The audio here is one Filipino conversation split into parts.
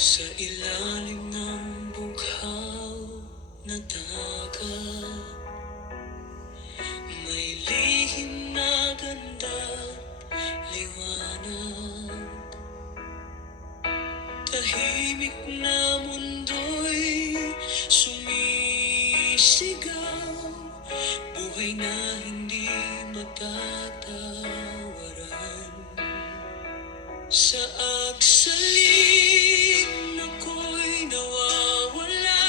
Sa ilalim ng bughaw na dagat, may lihim na ganda't liwanag. Tahimik na mundo'y sumisigaw, buhay na hindi matatawaran. Sa agsaling ako'y nawawala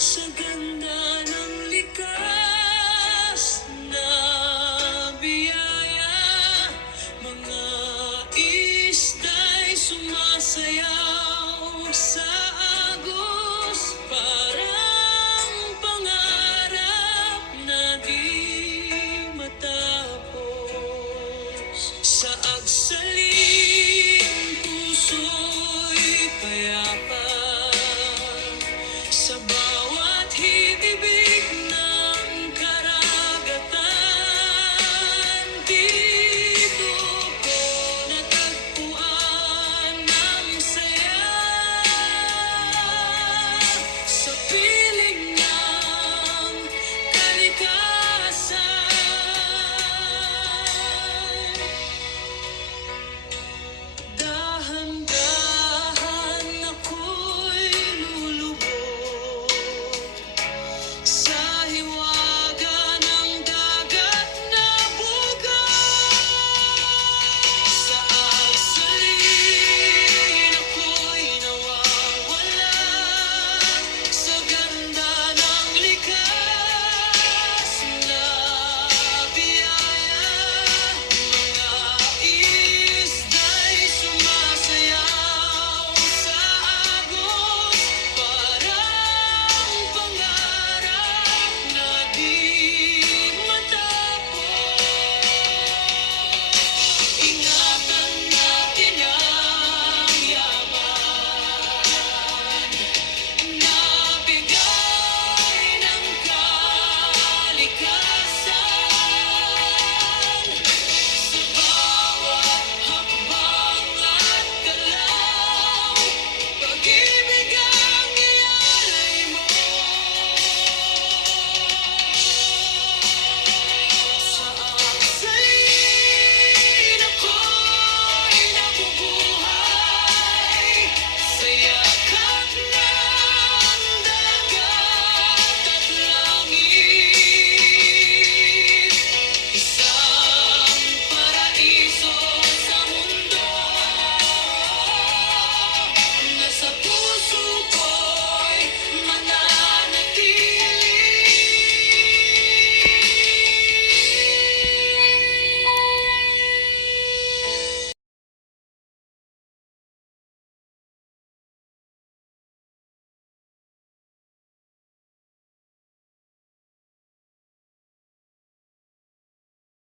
sa ganda ng likas na biyaya. Mga isda'y sumasayaw sa agos, parang pangarap na di matapos. Sa agsaling